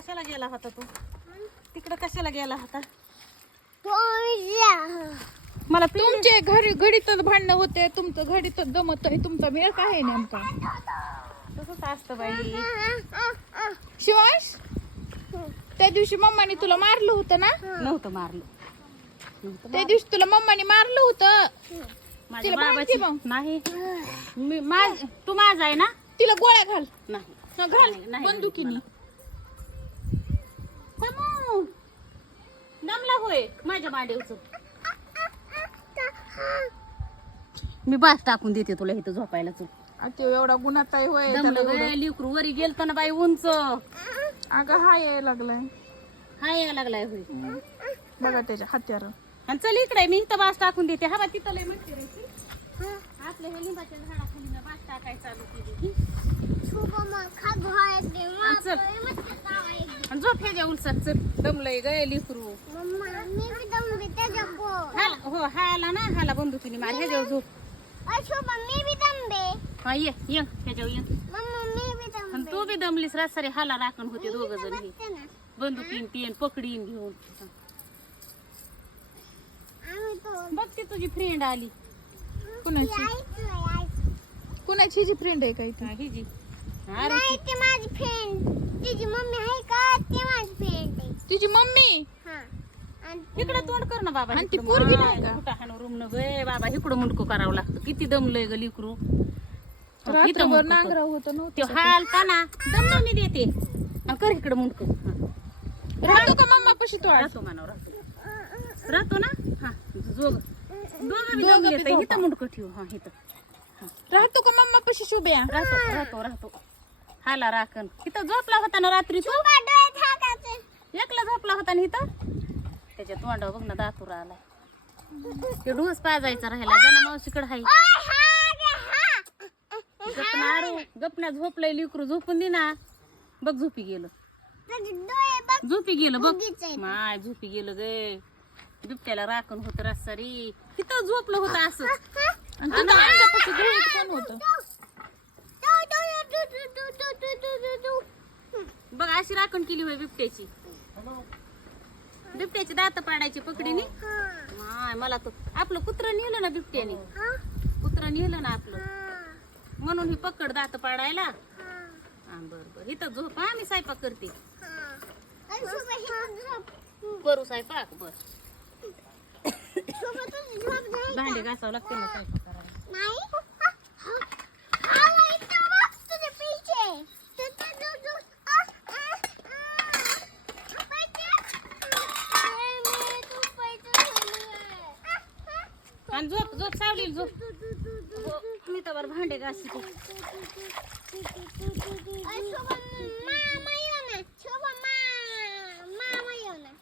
कशाला गेला होता तू? तिकडं कशाला गेला होता? मला तुमचे घरी घडीतच भांडणं होते तुमचं घडीतच जमत आहे तुमचा मेळ काय आहे नेमका? तसंच असतं बाई. शिवांश त्या दिवशी मम्माने तुला मारलं होतं ना? नव्हतं मारलं. नव्हतं त्या दिवशी तुला मम्माने मारलं होतं. माझ्या तिला बाबाची. मग. नाही. मी माझ तू माझा आहे ना? तिला गोळ्या घाल. नाही. घाल. नाही, नाही, बंदुकीने. माझ्या मांडीवच मी बास टाकून देते तुला इथं झोपायला चल आ, ते एवढा गुन्हाचा होय त्याला दमलं एवढं. गं, लिकरू वरी गेलत ना बाई उंच अगं हा यायला लागलाय. हा यायला लागलाय होय. बघा त्याच्या हात्यार. आणि चल इकडे मी इथं बास टाकून देते. हा बा तिथं लय म्हणते रे ती. आपल्या ह्या लिंबाच्या झाडाखाली ना बास टाकाय चालू केली आणि चल. आणि झोप ह्याच्या उलसात चल दमलंय गय लिकरू. हाला हो हाला ना हाला बंदुकीने मार ह्याच्यावर झोप. हा ये ये ह्याच्यावर ये. आणि तू बी दमलीस रात हाला राखण होते दोघ जण. हे बंदुकीन तीन पकडीन घेऊन. बघ ती तुझी फ्रेंड आली. कुणाची? कुणाची जी फ्रेंड आहे काय ती? हा, हिजी अरे माझी फ्रेंड तिची मम्मी आहे का? ते माझी फ्रेंड आहे. तिची मम्मी? हा. आणि इकडे तोंड कर ना बाबा आणि ती पोरगी नाही का? रूम न बाबा इकडं मुंडको करावं लागतं. किती दमलंय ग लिकरू. इथं रात्रभर मुंडकं कर. नांगरा होत नव्हतं हालता ना? दमलं मी देते. आणि कर इकडं मुंडक राहतो का मम्मा पशी तो आज? राहतो मानव राहतो. राहतो ना? हा जोग. दोघं बी दोघं बी झोपा. इथं मुंडकं ठेवू. हा इथं. राहतो का मम्मा पशी शुभ्या? राहतो राहतो राहतो. हाला राखण. इथं झोपला होता ना रात्री तू? एकला झोपला होता ना इथं? त्याच्या तोंडावर बघ ना दातूर आलाय ते ढोस पाजायचा राहिला. जना मावशीकडे हाय. गपना गपना झोपलंय लिकरू झोपून दे ना. बघ झोपी गेलं. झोपी गेलं बघ. माय झोपी गेलं गे. बिबट्याला राखण होत रस्सारी. तिथं झोपलं होतं असं होतं. बघ अशी राखण केली होय बिबट्याची. बिबट्याची दात पाडायची पकडीने. मला तो आपलं कुत्र नेलं ना बिबट्याने. कुत्र नेलं ना आपलं. म्हणून ही पकड दात पाडायला. हा बर बर. इथं झोप हा मी स्वयंपाक करते. करू स्वयंपाक बर. भांडे घासावं लागते ना स्वयंपाक करायला. आणि झोप झोप सावली झोप. हो, मी तर भांडे घासते.